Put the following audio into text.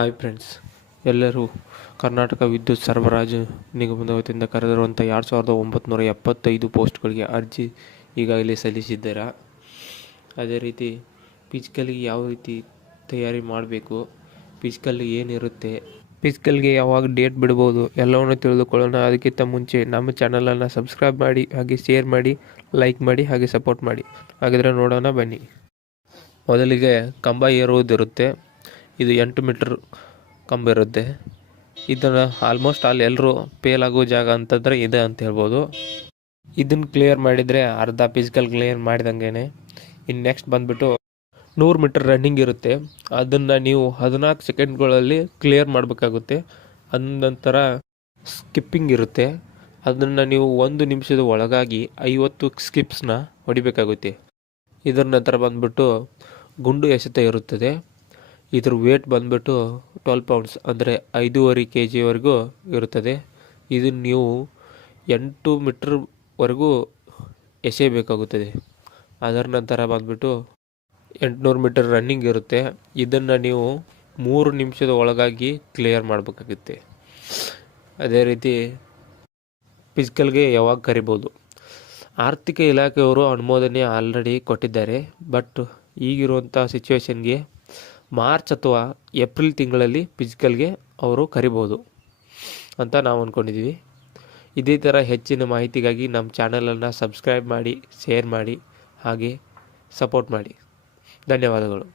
Hi friends, ಎಲ್ಲರೂ ಕರ್ನಾಟಕ ವಿದ್ಯುತ್ ಸರಬರಾಜು ನಿಗಮದ ವತಿಯಿಂದ ಕರೆದಿರುವಂಥ 2975 ಪೋಸ್ಟ್ಗಳಿಗೆ ಅರ್ಜಿ ಈಗಾಗಲೇ ಸಲ್ಲಿಸಿದ್ದೀರಾ. ಅದೇ ರೀತಿ ಫಿಸಿಕಲ್ಗೆ ಯಾವ ರೀತಿ ತಯಾರಿ ಮಾಡಬೇಕು, ಫಿಸಿಕಲ್ ಏನಿರುತ್ತೆ, ಫಿಸಿಕಲ್ಗೆ ಯಾವಾಗ ಡೇಟ್ ಬಿಡ್ಬೋದು ಎಲ್ಲವನ್ನು ತಿಳಿದುಕೊಳ್ಳೋಣ. ಅದಕ್ಕಿಂತ ಮುಂಚೆ ನಮ್ಮ ಚಾನಲನ್ನು ಸಬ್ಸ್ಕ್ರೈಬ್ ಮಾಡಿ, ಹಾಗೆ ಶೇರ್ ಮಾಡಿ, ಲೈಕ್ ಮಾಡಿ, ಹಾಗೆ ಸಪೋರ್ಟ್ ಮಾಡಿ. ಹಾಗಿದ್ರೆ ನೋಡೋಣ ಬನ್ನಿ. ಮೊದಲಿಗೆ ಕಂಬ ಏರುವುದಿರುತ್ತೆ. ಇದು 8 ಮೀಟರ್ ಕಂಬ ಇರುತ್ತೆ. ಇದನ್ನು ಆಲ್ಮೋಸ್ಟ್ ಎಲ್ಲರೂ ಫೇಲ್ ಆಗೋ ಜಾಗ ಅಂತಂದರೆ ಇದೆ ಅಂತ ಹೇಳ್ಬೋದು. ಇದನ್ನು ಕ್ಲಿಯರ್ ಮಾಡಿದರೆ ಅರ್ಧ ಫಿಸಿಕಲ್ ಕ್ಲಿಯರ್ ಮಾಡಿದಂಗೆ. ಇನ್ನು ನೆಕ್ಸ್ಟ್ ಬಂದುಬಿಟ್ಟು 100 ಮೀಟರ್ ರನ್ನಿಂಗ್ ಇರುತ್ತೆ. ಅದನ್ನು ನೀವು 14 ಸೆಕೆಂಡ್ಗಳಲ್ಲಿ ಕ್ಲಿಯರ್ ಮಾಡಬೇಕಾಗುತ್ತೆ. ನಂತರ ಸ್ಕಿಪ್ಪಿಂಗ್ ಇರುತ್ತೆ. ಅದನ್ನು ನೀವು 1 ನಿಮಿಷದ ಒಳಗಾಗಿ 50 ಸ್ಕಿಪ್ಸ್ನ ಹೊಡಿಬೇಕಾಗುತ್ತೆ. ಇದರ ನಂತರ ಬಂದುಬಿಟ್ಟು ಗುಂಡು ಎಸೆತ ಇರುತ್ತದೆ. ಇದ್ರ ವೇಟ್ ಬಂದುಬಿಟ್ಟು 12 ಪೌಂಡ್ಸ್ ಅಂದರೆ 5.5 kg ಇರುತ್ತದೆ. ಇದನ್ನು ನೀವು 8 ಮೀಟ್ರ್ವರೆಗೂ ಎಸೆಯಬೇಕಾಗುತ್ತದೆ. ಅದರ ನಂತರ ಬಂದುಬಿಟ್ಟು 800 ಮೀಟರ್ ರನ್ನಿಂಗ್ ಇರುತ್ತೆ. ಇದನ್ನು ನೀವು 3 ನಿಮಿಷದ ಒಳಗಾಗಿ ಕ್ಲಿಯರ್ ಮಾಡಬೇಕಾಗುತ್ತೆ. ಅದೇ ರೀತಿ ಫಿಸಿಕಲ್ಗೆ ಯಾವಾಗ ಕರಿಬೋದು, ಆರ್ಥಿಕ ಇಲಾಖೆಯವರು ಅನುಮೋದನೆ ಆಲ್ರೆಡಿ ಕೊಟ್ಟಿದ್ದಾರೆ. ಬಟ್ ಈಗಿರುವಂಥ ಸಿಚುವೇಶನ್ಗೆ ಮಾರ್ಚ್ ಅಥವಾ ಏಪ್ರಿಲ್ ತಿಂಗಳಲ್ಲಿ ಫಿಸಿಕಲ್ಗೆ ಅವರು ಕರಿಬೋದು ಅಂತ ನಾವು ಅಂದ್ಕೊಂಡಿದ್ದೀವಿ. ಇದೇ ಥರ ಹೆಚ್ಚಿನ ಮಾಹಿತಿಗಾಗಿ ನಮ್ಮ ಚಾನಲನ್ನು ಸಬ್ಸ್ಕ್ರೈಬ್ ಮಾಡಿ, ಶೇರ್ ಮಾಡಿ, ಹಾಗೆ ಸಪೋರ್ಟ್ ಮಾಡಿ. ಧನ್ಯವಾದಗಳು.